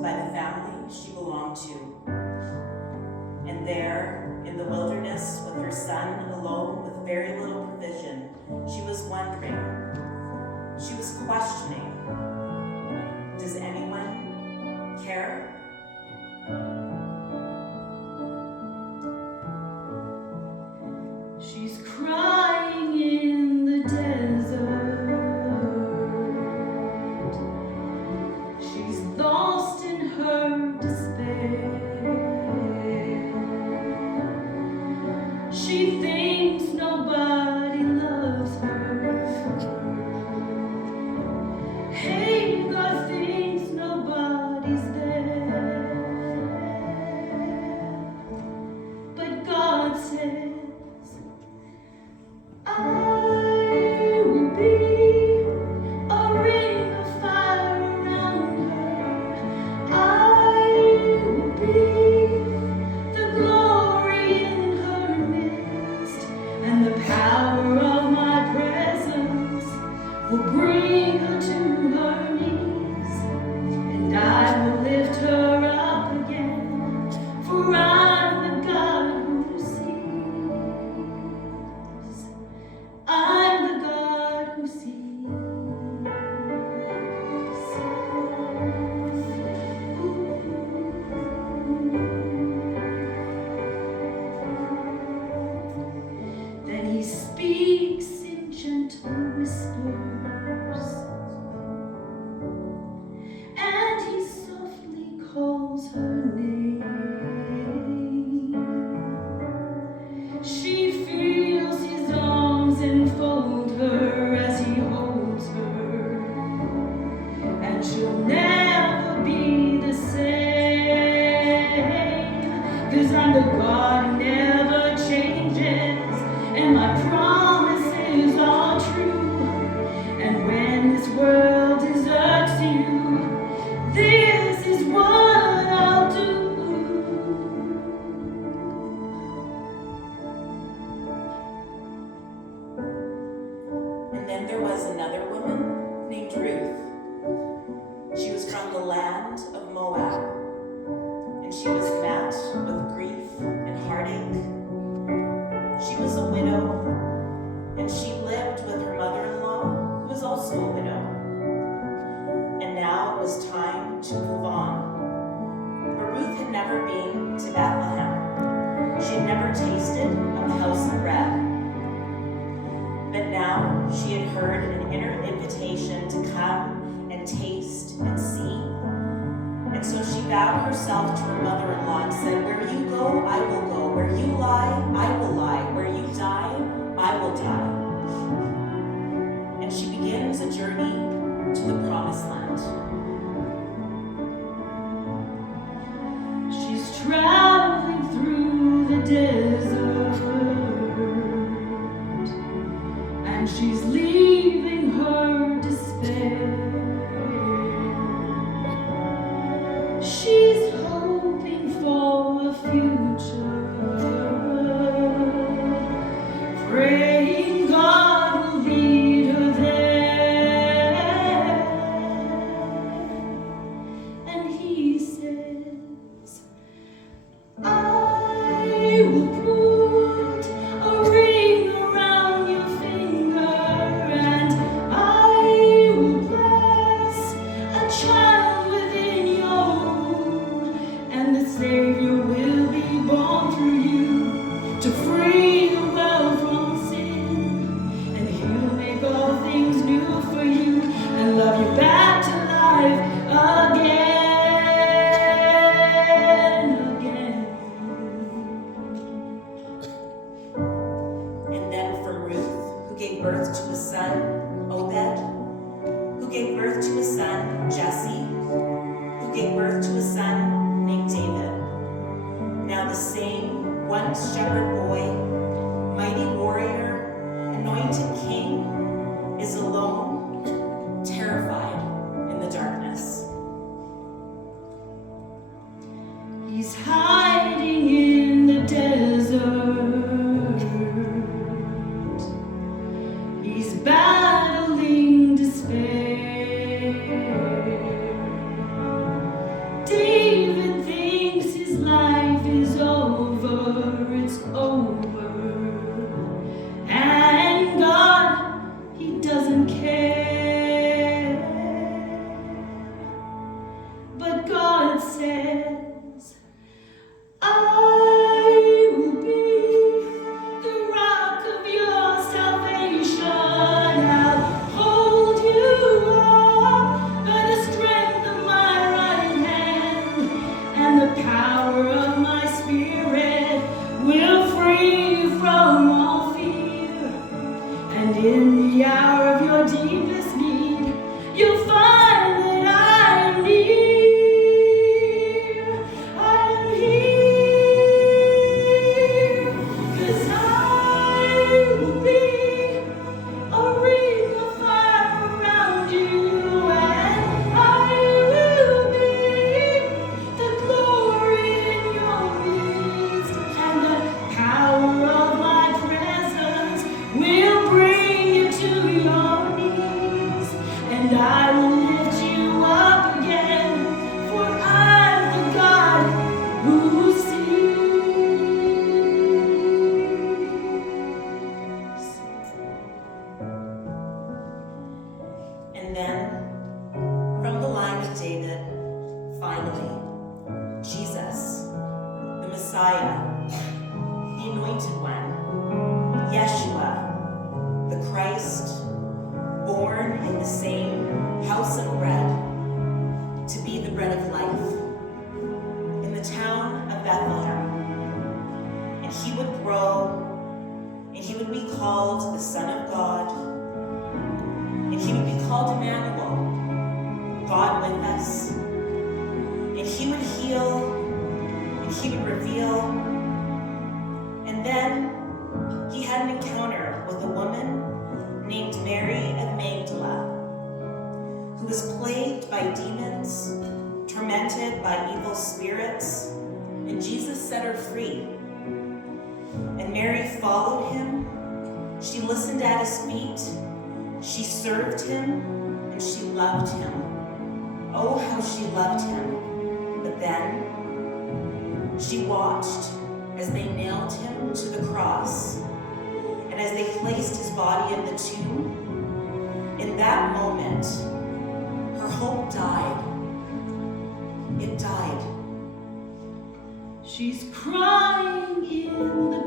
by the family she belonged to. And there, in the wilderness, with her son alone with very little provision, she was wondering, she was questioning, does anyone care? She's crying in the desert. She's lost in her despair. She thinks nobody loves her. Hagar thinks nobody's there. But God says, I will be a ring of fire around her. I will be the glory in her midst, and the power of my presence will bring her to her knees, and I will lift her up again, for I'm the God who sees. I'm the God who sees. Then he speaks in gentle whispers, and he softly calls her name. She feels his arms enfold her as he holds her, and she'll never be the same, 'cause I'm the God who never changes, and my promises are true. And when this world deserts you, this is what I'll do. And then there was another woman named Ruth. She was from the land of Moab, and she was met with grief and heartache. She was a widow, and she lived with her mother-in-law, who was also a widow. And now it was time to move on. But Ruth had never been to Bethlehem. She had never tasted of the house of bread. But now she had heard an inner invitation to come and taste and see. And so she bowed herself to her mother-in-law and said, where you go, I will go. Where you lie, I will lie. Where you die, I will die. And she begins a journey to the promised land. She's traveling through the desert, and she's leaving her despair. She's hoping for a future, praying God will lead her there. deepest need, you'll find that I am near. I am here, 'cause I will be a ring of fire around you, and I will be the glory in your midst, and the power of my presence will bring you to your knees, and I will lift you up again, for I'm the God who sees. And then, from the line of David, finally, Jesus, the Messiah, the Anointed One, Yeshua, the Christ, born in the same house of bread, to be the bread of life, in the town of Bethlehem. And he would grow, and he would be called the Son of God, and he would be called Emmanuel, God with us. And he would heal, and he would reveal. And then he had an encounter with a woman named Mary of Magdala, who was plagued by demons, tormented by evil spirits, and Jesus set her free. And Mary followed him. She listened at his feet. She served him, and she loved him. Oh, how she loved him. But then she watched as they nailed him to the cross, and as they placed his body in the tomb. In that moment, her hope died. It died. She's crying in the